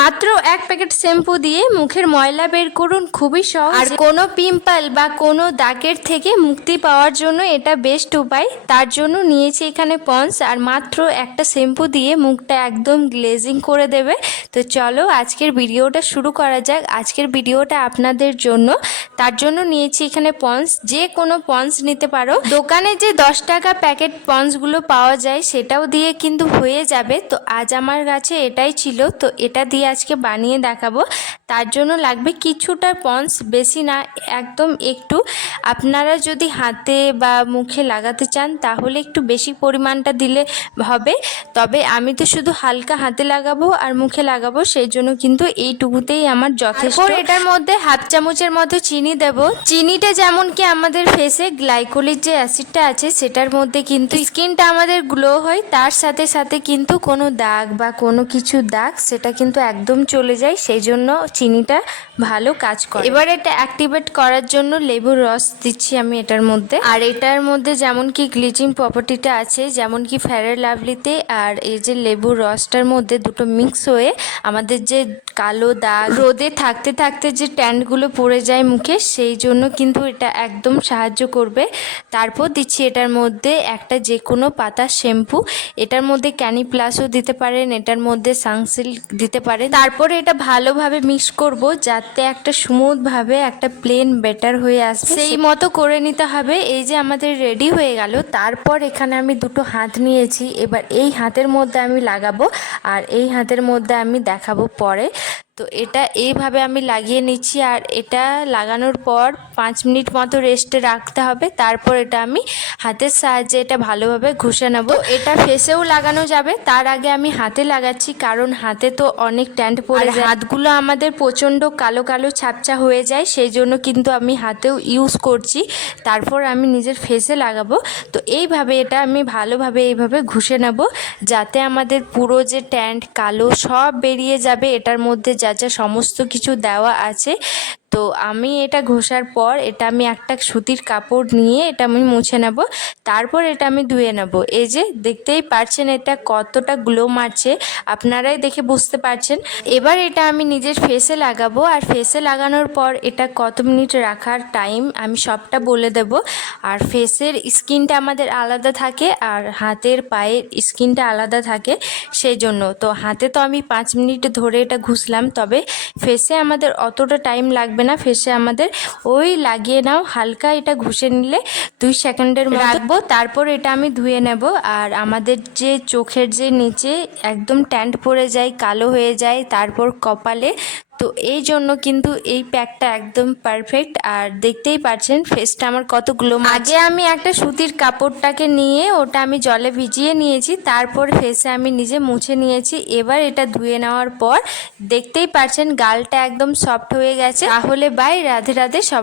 মাত্র এক packet shampoo দিয়ে মুখের ময়লা বের করুন, খুবই সহজ। আর কোনো পিম্পল বা কোনো দাগের থেকে মুক্তি পাওয়ার জন্য এটা বেস্ট উপায়। তার জন্য নিয়েছি এখানে পন্স, আর মাত্র একটা শ্যাম্পু দিয়ে মুখটা একদম গ্লেজিং করে দেবে। তো চলো আজকের ভিডিওটা শুরু করা যাক। আজকের ভিডিওটা আপনাদের জন্য, তার জন্য নিয়েছি এখানে পন্স। যে কোনো পন্স নিতে পারো, দোকানে যে 10 টাকা প্যাকেট পন্সগুলো পাওয়া যায় সেটাও দিয়ে কিন্তু হয়ে যাবে। তো আজ আমার কাছে এটাই ছিল, তো এটা দিয়ে আজকে বানিয়ে দেখাবো। তার জন্য লাগবে কিছুটা পন্স, বেশি না, একদম একটু। আপনারা যদি হাতে বা মুখে লাগাতে চান তাহলে একটু বেশি পরিমাণটা দিলে হবে, তবে আমি তো শুধু হালকা হাতে লাগাবো আর মুখে লাগাবো, সেই জন্য কিন্তু এইটুকুতেই আমার যথেষ্ট। এটার মধ্যে হাফ চামচের মতো চিনি দেব। চিনিটা যেমন কি আমাদের ফেসে গ্লাইকোলিক যে অ্যাসিডটা আছে সেটার মধ্যে কিন্তু স্কিনটা আমাদের গ্লো হয়, তার সাথে সাথে কিন্তু কোনো দাগ বা কোনো কিছু দাগ সেটা কিন্তু একদম চলে যায়, সেই জন্য চিনিটা ভালো কাজ করে। এবার এটা অ্যাক্টিভেট করার জন্য লেবুর রস দিচ্ছি আমি এটার মধ্যে। আর এটার মধ্যে যেমন কি গ্লিচিং প্রপার্টিটা আছে, যেমন কি ফেয়ার লাভলিতে, আর এই যে লেবুর রসটার মধ্যে দুটো মিক্স হয়ে আমাদের যে কালো দাগ, রোদে থাকতে থাকতে যে ট্যান্টগুলো পড়ে যায় মুখে, সেই জন্য কিন্তু এটা একদম সাহায্য করবে। তারপর দিচ্ছি এটার মধ্যে একটা যে কোনো পাতার শ্যাম্পু, এটার মধ্যে ক্যানি প্লাসও দিতে পারেন, এটার মধ্যে সানসিল্ক দিতে পারেন। তারপরে এটা ভালোভাবে মিক্স করব যাতে একটা স্মুথভাবে একটা প্লেন বেটার হয়ে আসবে, সেই মতো করে নিতে হবে। এই যে আমাদের রেডি হয়ে গেল। তারপর এখানে আমি দুটো হাত নিয়েছি, এবার এই হাতের মধ্যে আমি লাগাবো আর এই হাতের মধ্যে আমি দেখাবো পরে। তো এটা এইভাবে আমি লাগিয়ে নিচ্ছি, আর এটা লাগানোর পর 5 মিনিট মতো রেস্টে রাখতে হবে। তারপর এটা আমি হাতের সাহায্যে এটা ভালোভাবে ঘষে নেব। এটা ফেসেও লাগানো যাবে, তার আগে আমি হাতে লাগাচ্ছি, কারণ হাতে তো অনেক ট্যান্ট পড়ে যায়, হাতগুলো আমাদের প্রচণ্ড কালো কালো ছাপচা হয়ে যায়, সেই জন্য কিন্তু আমি হাতেও ইউজ করছি। তারপর আমি নিজের ফেসে লাগাবো। তো এইভাবে এটা আমি ভালোভাবে এইভাবে ঘষে নেব যাতে আমাদের পুরো যে ট্যান্ট কালো সব বেরিয়ে যাবে, এটার মধ্যে যা যা সমস্ত কিছু দেওয়া আছে। তো আমি এটা ঘষার পর এটা আমি একটা সুতির কাপড় নিয়ে এটা আমি মুছে নেব। তারপর এটা আমি ধুয়ে নেব। এই যে দেখতেই পারছেন এটা কতটা গ্লো মারছে, আপনারাই দেখে বুঝতে পারছেন। এবার এটা আমি নিজের ফেসে লাগাবো, আর ফেসে লাগানোর পর এটা কত মিনিট রাখার টাইম আমি সবটা বলে দেব। আর ফেসের স্কিনটা আমাদের আলাদা থাকে আর হাতের পায়ের স্কিনটা আলাদা থাকে, সেই জন্য তো হাতে তো আমি 5 মিনিট ধরে এটা ঘষলাম, তবে ফেসে আমাদের অতটা টাইম লাগবে না। ফেসে আমাদের ওই লাগিয়ে নাও হালকা, এটা ঘষে নিলে 2 সেকেন্ডের রাখবো, তারপর এটা আমি ধুয়ে নেব। আর আমাদের যে চোখের যে নিচে একদম ট্যান্ট পড়ে যায়, কালো হয়ে যায়, তারপর কপালে, তো এই জন্য কিন্তু এই প্যাকটা একদম পারফেক্ট। আর দেখতেই পাচ্ছেন ফেসটা আমার কত গ্লো। আগে আমি একটা সুতির কাপড়টাকে নিয়ে ওটা আমি জলে ভিজিয়ে নিয়েছি, তারপর ফেসে আমি নিজে মুছে নিয়েছি। এবার এটা ধুয়ে নেওয়ার পর দেখতেই পাচ্ছেন গালটা একদম সফট হয়ে গেছে। তাহলে বাই, রাধে রাধে সবাই।